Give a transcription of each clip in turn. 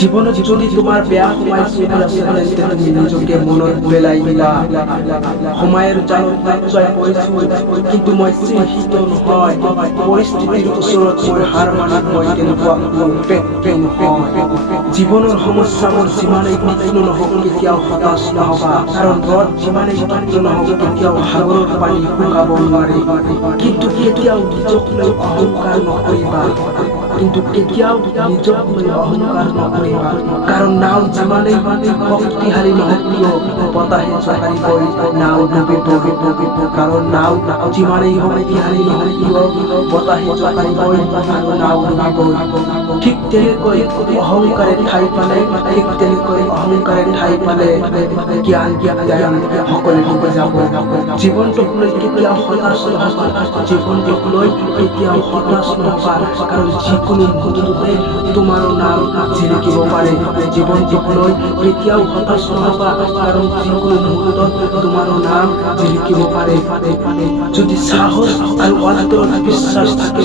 জীৱনত যদি তোমাৰ বেয়া সময় চলি আছে তেন্তে তুমি নিজকে মনত পেলাই দিবা। সময়ৰ জালত নিশ্চয় পৰিছো, কিন্তু মই চিন্তিত নহয়। পৰিস্থিতিৰ ওচৰত মই হাৰ মানি মই তেনেকুৱা পেট নহয়। জীৱনৰ সমস্যাবোৰ যিমানেই তীক্ষ্ণ নহওক কেতিয়াও হতাশ নহবা, কাৰণ ৰদ যিমানেই তীক্ষ্ণ নহওক কেতিয়াও সাগৰৰ পানী শুকাব নোৱাৰে। কিন্তু কেতিয়াও নিজক লৈ অহংকাৰ নকৰিবা, কাৰণ নাও যিমানেই শক্তিশালী নহওক কিয় বতাহে জোকাৰিবই, নাও ডুবিব। কাৰণ নাও যিমানেই শক্তিশালী নহওক কিয় বতাহে জোকাৰিবই আৰু নাও ডুবিবই। ঠিক তেনেকৈ অহংকাৰে ঠাই পালে জ্ঞান সকলোৱে ডুবি যাব। জীৱনটোক লৈ কেতিয়াও হতাশ নহবা, জীৱনটোক লৈ কেতিয়াও হতাশ নহবা, কাৰণ যিকোনো মুহূৰ্ততে তোমাৰো নাম জিলিকিব পাৰে। জীৱনটোক লৈ কেতিয়াও হতাশ নহবা, কাৰণ যিকোনো মুহূৰ্তত তোমাৰো নাম জিলিকিব পাৰে। যদি সাহস আৰু অন্তৰত বিশ্বাস থাকে,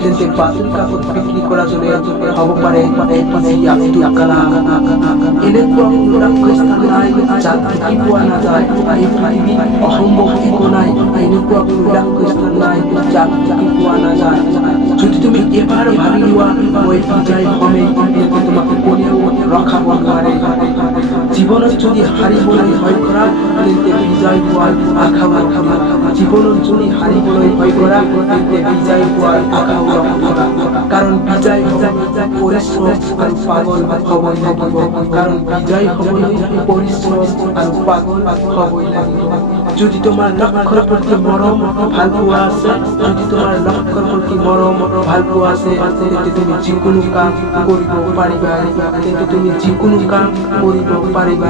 তেন্তে বাতৰি কাকত বিক্ৰী কৰা জনে হ'ব পাৰে আব্দুল কালাম। এনেকুৱা স্থান নাই যাত ঢুকি পোৱা নাযায়। এই পৃথিৱীত অসম্ভৱ একো নাই, এনেকুৱা স্থান নাই যাত ঢুকি পোৱা নাযায়। যদি তুমি এবাৰ ভাবি লোৱা মই বিজয় হমেই, তেন্তে তোমাক কোনেও ৰখাব নোৱাৰে। জীৱনত যদি হাৰিবলৈ ভয় কৰা তেন্তে বিজয় হোৱাৰ আশাও নকৰা। জীৱনত যদি হাৰিবলৈ ভয় কৰা তেন্তে বিজয় হোৱাৰ আশাও নকৰা। কাৰণ বিজয় পৰিশ্ৰম আৰু পাগল হ'বই লাগিব। কাৰণ বিজয় হ'বলৈ পৰিশ্ৰম আৰু পাগল হ'বই লাগিব। যদি তোমাৰ লক্ষ্যৰ প্ৰতি মৰম ভাল পোৱা আছে, তেন্তে তুমি যিকোনো কাম কৰিব পাৰিবা।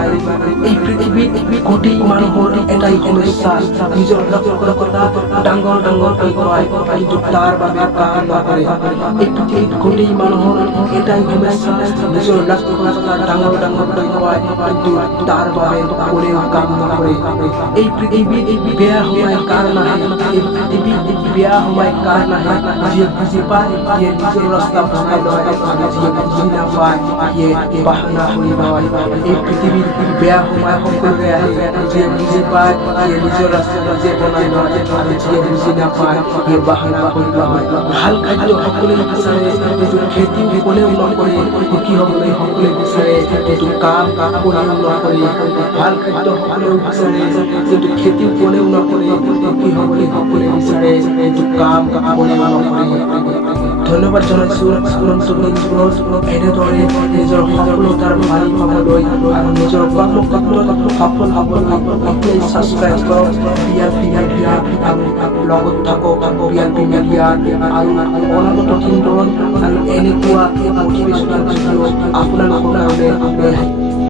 এই পৃথিৱীত কোটি মানুহৰ এটাই সমস্যা, নিজৰ লক্ষ্যৰ কথা ডাঙৰকৈ কয় কিন্তু তাৰ বাবে কাম নকৰে। এই পৃথিৱীত কোটি মানুহৰ এটাই সমস্যা, নিজৰ লক্ষ্যৰ কথা ডাঙৰকৈ কয় কিন্তু তাৰ বাবে কোনেও কাম নকৰে। এই পৃথিৱীত বেয়া সময় কাৰ নাহে, যিয়ে বুজি পায় সিয়ে নিজৰ ৰাস্তা বনাই লয়, আৰু যিয়ে বুজি নাপায় সিয়ে বাহানা কৰি লয়। এই পৃথিৱীত বেয়া সময় সকলোৰে আহে, যিয়ে বুজি পায় সিয়ে নিজৰ ৰাস্তা নিজে বনাই লয়, আৰু যিয়ে বুজি নাপায় সিয়ে বাহানা কৰি লয়। ভাল খাদ্য সকলোৱে বিচাৰে, কিন্তু খেতিও কোনেও নকৰে। সুখী হ'বলৈ সকলোৱে বিচাৰে, কিন্তু কাম কোনেও নকৰে। ভাল খাদ্য সকলোৱে বিচাৰে, কিন্তু খেতিও কোনেও নকৰে। সুখী হ'বলৈ সকলোৱে বিচাৰে, কিন্তু কাম কোনেও নকৰে। ধন্যবাদ জনাইছোঁ এনেদৰে নিজৰ সফলতাৰ মালিক হ'বলৈ আৰু নিজৰ কৰ্মক্ষেত্ৰত সফল হ'বলৈ এতিয়াই ছাবস্ক্ৰাইব কৰক BRP Media আৰু লগত থাকক BRP Media আৰু অনাগত দিনবোৰত আৰু এনেকুৱা মটিভেশ্যনেল ভিডিঅ' আপোনালোকৰ কাৰণে